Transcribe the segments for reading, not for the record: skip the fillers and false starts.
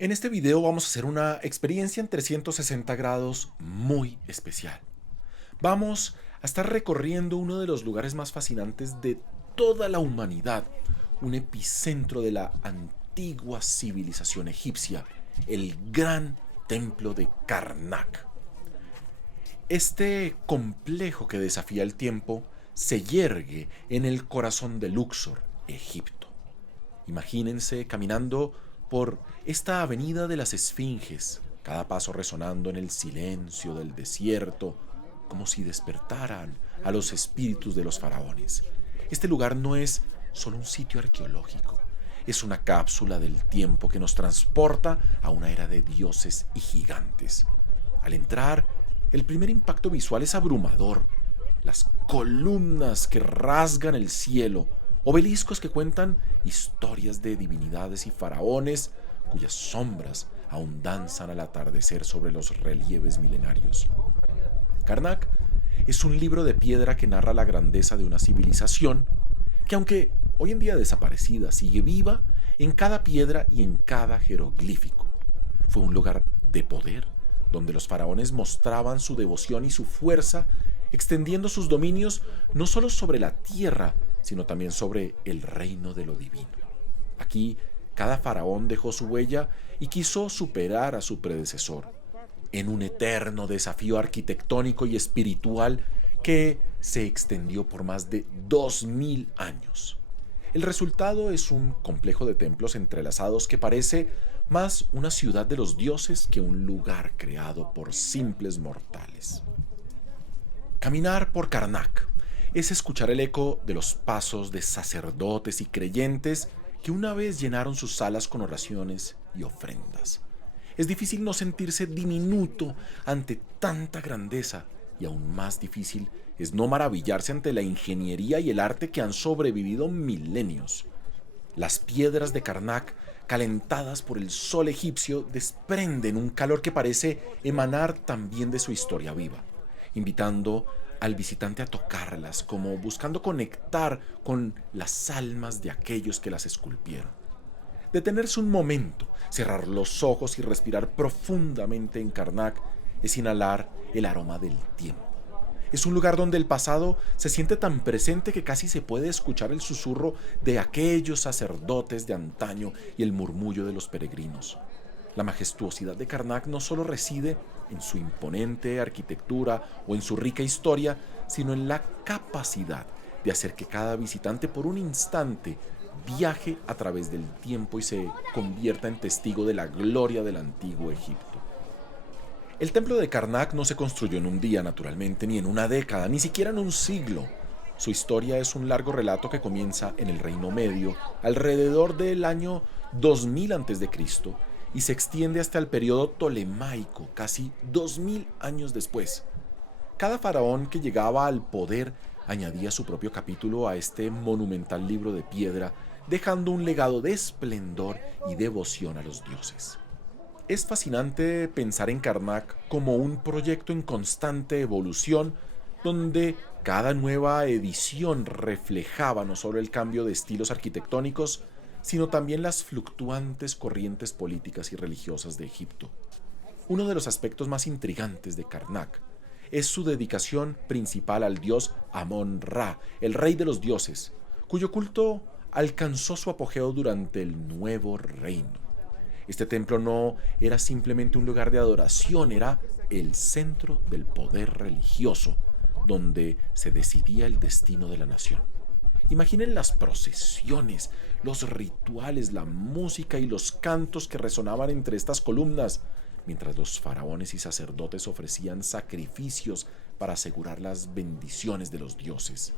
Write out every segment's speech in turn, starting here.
En este video vamos a hacer una experiencia en 360 grados muy especial. Vamos a estar recorriendo uno de los lugares más fascinantes de toda la humanidad, un epicentro de la antigua civilización egipcia, el gran templo de Karnak. Este complejo que desafía el tiempo se yergue en el corazón de Luxor, Egipto. Imagínense caminando por esta avenida de las Esfinges, cada paso resonando en el silencio del desierto, como si despertaran a los espíritus de los faraones. Este lugar no es solo un sitio arqueológico, es una cápsula del tiempo que nos transporta a una era de dioses y gigantes. Al entrar, el primer impacto visual es abrumador. Las columnas que rasgan el cielo, obeliscos que cuentan historias de divinidades y faraones cuyas sombras aún danzan al atardecer sobre los relieves milenarios. Karnak es un libro de piedra que narra la grandeza de una civilización que, aunque hoy en día desaparecida, sigue viva en cada piedra y en cada jeroglífico. Fue un lugar de poder, donde los faraones mostraban su devoción y su fuerza, extendiendo sus dominios no solo sobre la tierra, sino también sobre el reino de lo divino. Aquí, cada faraón dejó su huella y quiso superar a su predecesor, en un eterno desafío arquitectónico y espiritual que se extendió por más de 2000 años. El resultado es un complejo de templos entrelazados que parece más una ciudad de los dioses que un lugar creado por simples mortales. Caminar por Karnak es escuchar el eco de los pasos de sacerdotes y creyentes que una vez llenaron sus salas con oraciones y ofrendas. Es difícil no sentirse diminuto ante tanta grandeza, y aún más difícil es no maravillarse ante la ingeniería y el arte que han sobrevivido milenios. Las piedras de Karnak, calentadas por el sol egipcio, desprenden un calor que parece emanar también de su historia viva, invitando al visitante a tocarlas, como buscando conectar con las almas de aquellos que las esculpieron. Detenerse un momento, cerrar los ojos y respirar profundamente en Karnak es inhalar el aroma del tiempo. Es un lugar donde el pasado se siente tan presente que casi se puede escuchar el susurro de aquellos sacerdotes de antaño y el murmullo de los peregrinos. La majestuosidad de Karnak no solo reside en su imponente arquitectura o en su rica historia, sino en la capacidad de hacer que cada visitante por un instante viaje a través del tiempo y se convierta en testigo de la gloria del antiguo Egipto. El templo de Karnak no se construyó en un día, naturalmente, ni en una década, ni siquiera en un siglo. Su historia es un largo relato que comienza en el Reino Medio, alrededor del año 2000 a.C., y se extiende hasta el periodo tolemaico, casi 2000 años después. Cada faraón que llegaba al poder añadía su propio capítulo a este monumental libro de piedra, dejando un legado de esplendor y devoción a los dioses. Es fascinante pensar en Karnak como un proyecto en constante evolución, donde cada nueva edición reflejaba no solo el cambio de estilos arquitectónicos, sino también las fluctuantes corrientes políticas y religiosas de Egipto. Uno de los aspectos más intrigantes de Karnak es su dedicación principal al dios Amón-Ra, el rey de los dioses, cuyo culto alcanzó su apogeo durante el Nuevo Reino. Este templo no era simplemente un lugar de adoración, era el centro del poder religioso, donde se decidía el destino de la nación. Imaginen las procesiones, los rituales, la música y los cantos que resonaban entre estas columnas, mientras los faraones y sacerdotes ofrecían sacrificios para asegurar las bendiciones de los dioses.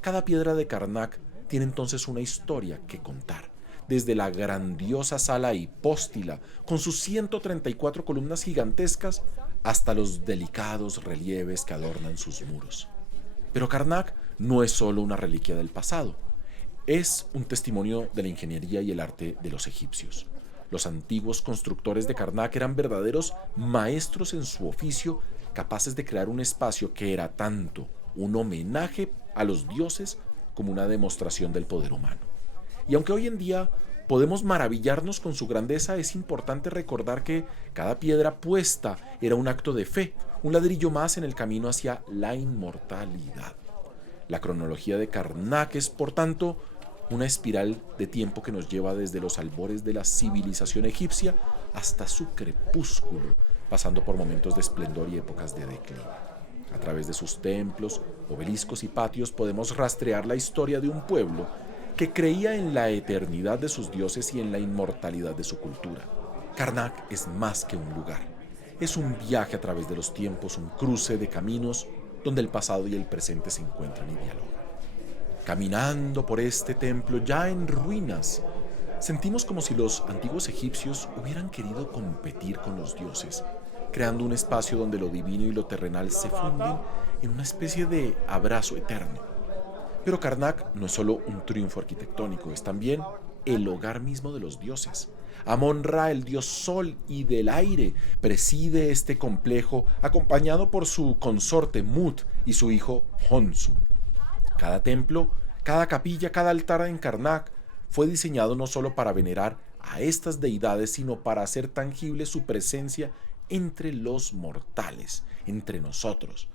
Cada piedra de Karnak tiene entonces una historia que contar, desde la grandiosa sala hipóstila, con sus 134 columnas gigantescas, hasta los delicados relieves que adornan sus muros. Pero Karnak no es solo una reliquia del pasado, es un testimonio de la ingeniería y el arte de los egipcios. Los antiguos constructores de Karnak eran verdaderos maestros en su oficio, capaces de crear un espacio que era tanto un homenaje a los dioses como una demostración del poder humano. Y aunque hoy en día podemos maravillarnos con su grandeza, es importante recordar que cada piedra puesta era un acto de fe, un ladrillo más en el camino hacia la inmortalidad. La cronología de Karnak es, por tanto, una espiral de tiempo que nos lleva desde los albores de la civilización egipcia hasta su crepúsculo, pasando por momentos de esplendor y épocas de declive. A través de sus templos, obeliscos y patios podemos rastrear la historia de un pueblo que creía en la eternidad de sus dioses y en la inmortalidad de su cultura. Karnak es más que un lugar. Es un viaje a través de los tiempos, un cruce de caminos donde el pasado y el presente se encuentran y dialogan. Caminando por este templo ya en ruinas, sentimos como si los antiguos egipcios hubieran querido competir con los dioses, creando un espacio donde lo divino y lo terrenal se funden en una especie de abrazo eterno. Pero Karnak no es solo un triunfo arquitectónico, es también el hogar mismo de los dioses. Amon-Ra, el dios sol y del aire, preside este complejo acompañado por su consorte Mut y su hijo Honsu. Cada templo, cada capilla, cada altar en Karnak fue diseñado no solo para venerar a estas deidades, sino para hacer tangible su presencia entre los mortales, entre nosotros.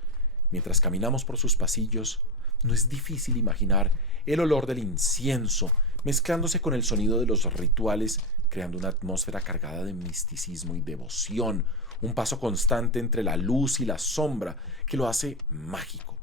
Mientras caminamos por sus pasillos, no es difícil imaginar el olor del incienso mezclándose con el sonido de los rituales, creando una atmósfera cargada de misticismo y devoción, un paso constante entre la luz y la sombra que lo hace mágico.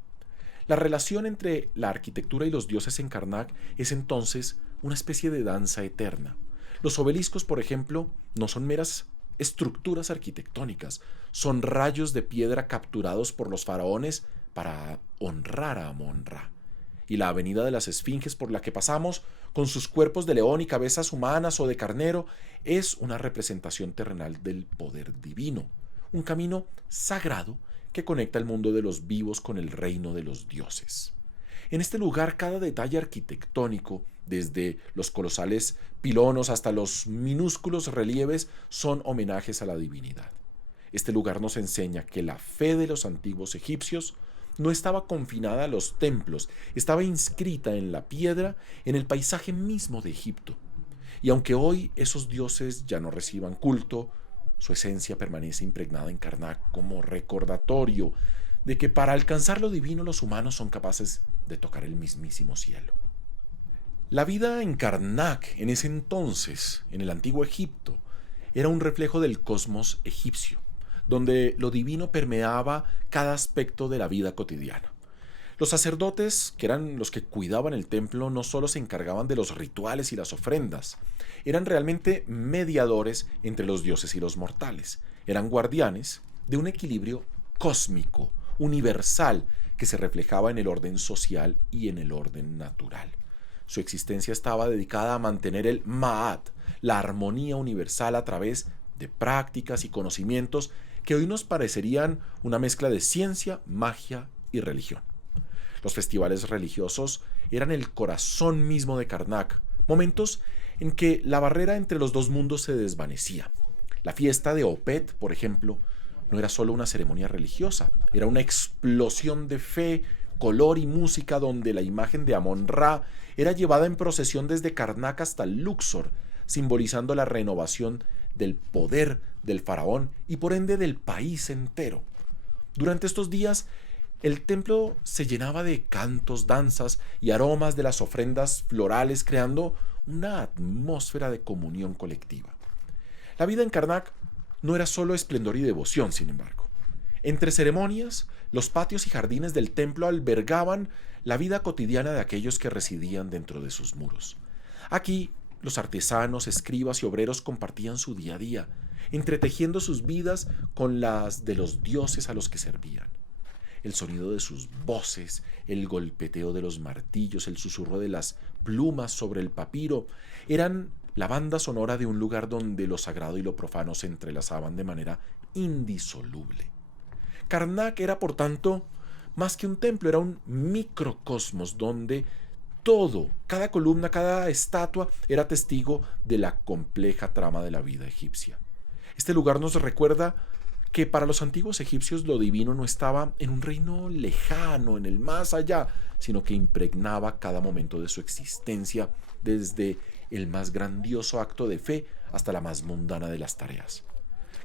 La relación entre la arquitectura y los dioses en Karnak es entonces una especie de danza eterna. Los obeliscos, por ejemplo, no son meras estructuras arquitectónicas, son rayos de piedra capturados por los faraones para honrar a Amon-Ra. Y la avenida de las Esfinges por la que pasamos, con sus cuerpos de león y cabezas humanas o de carnero, es una representación terrenal del poder divino, un camino sagrado que conecta el mundo de los vivos con el reino de los dioses. En este lugar, cada detalle arquitectónico, desde los colosales pilonos hasta los minúsculos relieves, son homenajes a la divinidad. Este lugar nos enseña que la fe de los antiguos egipcios no estaba confinada a los templos, estaba inscrita en la piedra, en el paisaje mismo de Egipto. Y aunque hoy esos dioses ya no reciban culto, su esencia permanece impregnada en Karnak como recordatorio de que para alcanzar lo divino los humanos son capaces de tocar el mismísimo cielo. La vida en Karnak, en ese entonces, en el antiguo Egipto, era un reflejo del cosmos egipcio, donde lo divino permeaba cada aspecto de la vida cotidiana. Los sacerdotes, que eran los que cuidaban el templo, no solo se encargaban de los rituales y las ofrendas, eran realmente mediadores entre los dioses y los mortales. Eran guardianes de un equilibrio cósmico, universal, que se reflejaba en el orden social y en el orden natural. Su existencia estaba dedicada a mantener el Ma'at, la armonía universal a través de prácticas y conocimientos que hoy nos parecerían una mezcla de ciencia, magia y religión. Los festivales religiosos eran el corazón mismo de Karnak, momentos en que la barrera entre los dos mundos se desvanecía. La fiesta de Opet, por ejemplo, no era solo una ceremonia religiosa, era una explosión de fe, color y música donde la imagen de Amon-Ra era llevada en procesión desde Karnak hasta Luxor, simbolizando la renovación del poder del faraón y por ende del país entero. Durante estos días, el templo se llenaba de cantos, danzas y aromas de las ofrendas florales, creando una atmósfera de comunión colectiva. La vida en Karnak no era solo esplendor y devoción, sin embargo. Entre ceremonias, los patios y jardines del templo albergaban la vida cotidiana de aquellos que residían dentro de sus muros. Aquí, los artesanos, escribas y obreros compartían su día a día, entretejiendo sus vidas con las de los dioses a los que servían. El sonido de sus voces, el golpeteo de los martillos, el susurro de las plumas sobre el papiro, eran la banda sonora de un lugar donde lo sagrado y lo profano se entrelazaban de manera indisoluble. Karnak era, por tanto, más que un templo, era un microcosmos donde todo, cada columna, cada estatua, era testigo de la compleja trama de la vida egipcia. Este lugar nos recuerda que para los antiguos egipcios lo divino no estaba en un reino lejano, en el más allá, sino que impregnaba cada momento de su existencia, desde el más grandioso acto de fe hasta la más mundana de las tareas.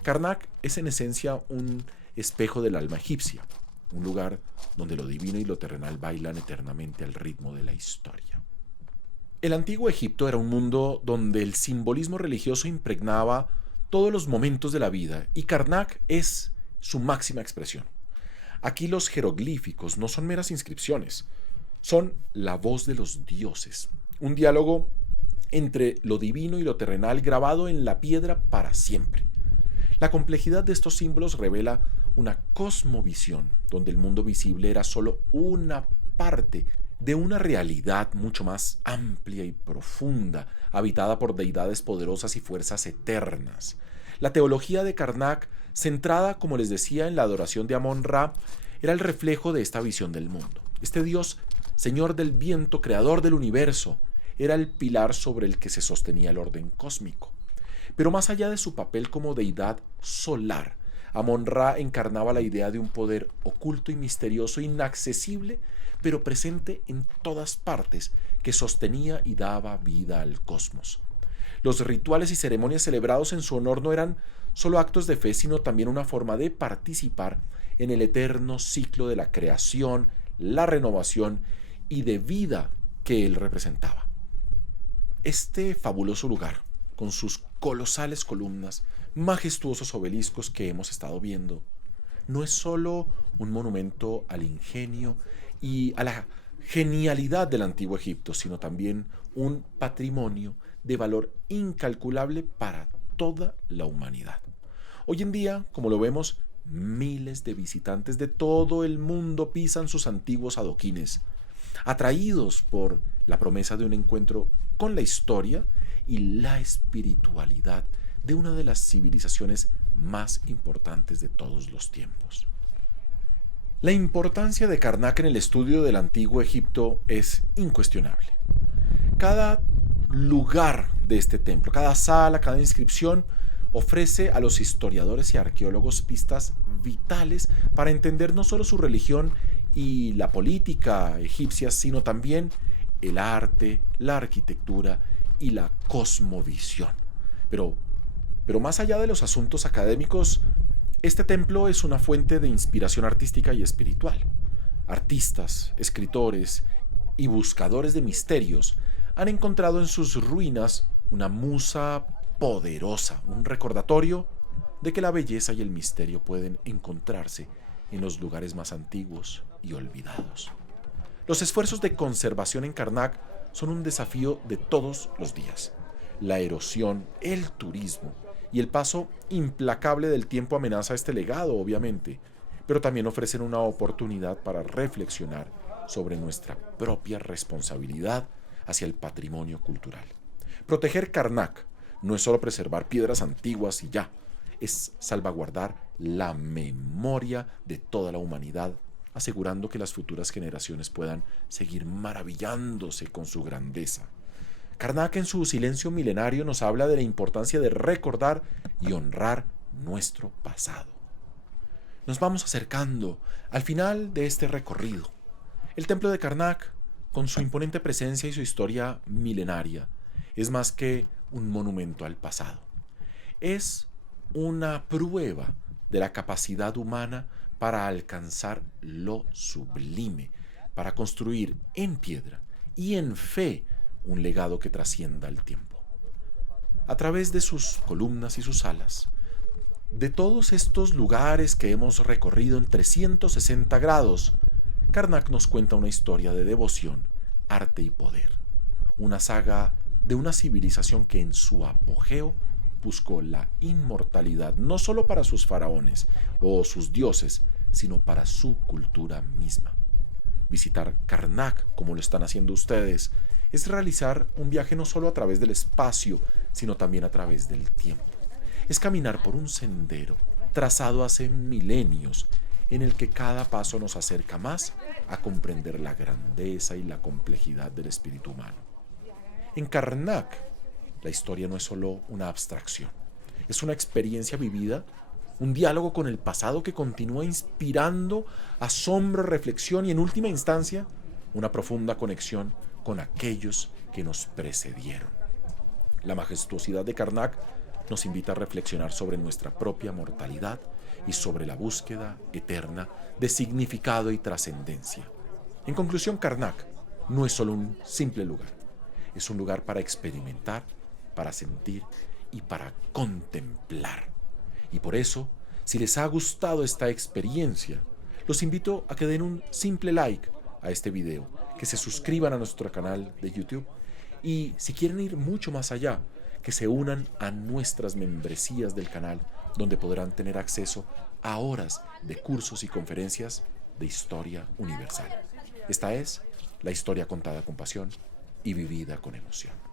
Karnak es en esencia un espejo del alma egipcia, un lugar donde lo divino y lo terrenal bailan eternamente al ritmo de la historia. El antiguo Egipto era un mundo donde el simbolismo religioso impregnaba todos los momentos de la vida y Karnak es su máxima expresión. Aquí los jeroglíficos no son meras inscripciones, son la voz de los dioses, un diálogo entre lo divino y lo terrenal grabado en la piedra para siempre. La complejidad de estos símbolos revela una cosmovisión donde el mundo visible era solo una parte de una realidad mucho más amplia y profunda, habitada por deidades poderosas y fuerzas eternas. La teología de Karnak, centrada, como les decía, en la adoración de Amón-Ra, era el reflejo de esta visión del mundo. Este dios, señor del viento, creador del universo, era el pilar sobre el que se sostenía el orden cósmico. Pero más allá de su papel como deidad solar, Amón-Ra encarnaba la idea de un poder oculto y misterioso, inaccesible, pero presente en todas partes, que sostenía y daba vida al cosmos. Los rituales y ceremonias celebrados en su honor no eran solo actos de fe, sino también una forma de participar en el eterno ciclo de la creación, la renovación y de vida que él representaba. Este fabuloso lugar, con sus colosales columnas, majestuosos obeliscos que hemos estado viendo, no es solo un monumento al ingenio y a la genialidad del antiguo Egipto, sino también un patrimonio de valor incalculable para toda la humanidad. Hoy en día, como lo vemos, miles de visitantes de todo el mundo pisan sus antiguos adoquines, atraídos por la promesa de un encuentro con la historia y la espiritualidad de una de las civilizaciones más importantes de todos los tiempos. La importancia de Karnak en el estudio del antiguo Egipto es incuestionable. Cada lugar de este templo, cada sala, cada inscripción ofrece a los historiadores y arqueólogos pistas vitales para entender no solo su religión y la política egipcia, sino también el arte, la arquitectura y la cosmovisión. Pero más allá de los asuntos académicos, este templo es una fuente de inspiración artística y espiritual. Artistas, escritores y buscadores de misterios han encontrado en sus ruinas una musa poderosa, un recordatorio de que la belleza y el misterio pueden encontrarse en los lugares más antiguos y olvidados. Los esfuerzos de conservación en Karnak son un desafío de todos los días. La erosión, el turismo y el paso implacable del tiempo amenaza este legado, obviamente, pero también ofrecen una oportunidad para reflexionar sobre nuestra propia responsabilidad hacia el patrimonio cultural. Proteger Karnak no es solo preservar piedras antiguas y ya, es salvaguardar la memoria de toda la humanidad, asegurando que las futuras generaciones puedan seguir maravillándose con su grandeza. Karnak en su silencio milenario nos habla de la importancia de recordar y honrar nuestro pasado. Nos vamos acercando al final de este recorrido. El templo de Karnak, con su imponente presencia y su historia milenaria, es más que un monumento al pasado. Es una prueba de la capacidad humana para alcanzar lo sublime, para construir en piedra y en fe un legado que trascienda el tiempo. A través de sus columnas y sus salas, de todos estos lugares que hemos recorrido en 360 grados, Karnak nos cuenta una historia de devoción, arte y poder. Una saga de una civilización que en su apogeo buscó la inmortalidad no solo para sus faraones o sus dioses, sino para su cultura misma. Visitar Karnak, como lo están haciendo ustedes, es realizar un viaje no solo a través del espacio, sino también a través del tiempo. Es caminar por un sendero trazado hace milenios, en el que cada paso nos acerca más a comprender la grandeza y la complejidad del espíritu humano. En Karnak, la historia no es solo una abstracción, es una experiencia vivida, un diálogo con el pasado que continúa inspirando asombro, reflexión y, en última instancia, una profunda conexión con aquellos que nos precedieron. La majestuosidad de Karnak nos invita a reflexionar sobre nuestra propia mortalidad y sobre la búsqueda eterna de significado y trascendencia. En conclusión, Karnak no es solo un simple lugar, es un lugar para experimentar, para sentir y para contemplar. Y por eso, si les ha gustado esta experiencia, los invito a que den un simple like a este video, que se suscriban a nuestro canal de YouTube y si quieren ir mucho más allá, que se unan a nuestras membresías del canal, donde podrán tener acceso a horas de cursos y conferencias de historia universal. Esta es la historia contada con pasión y vivida con emoción.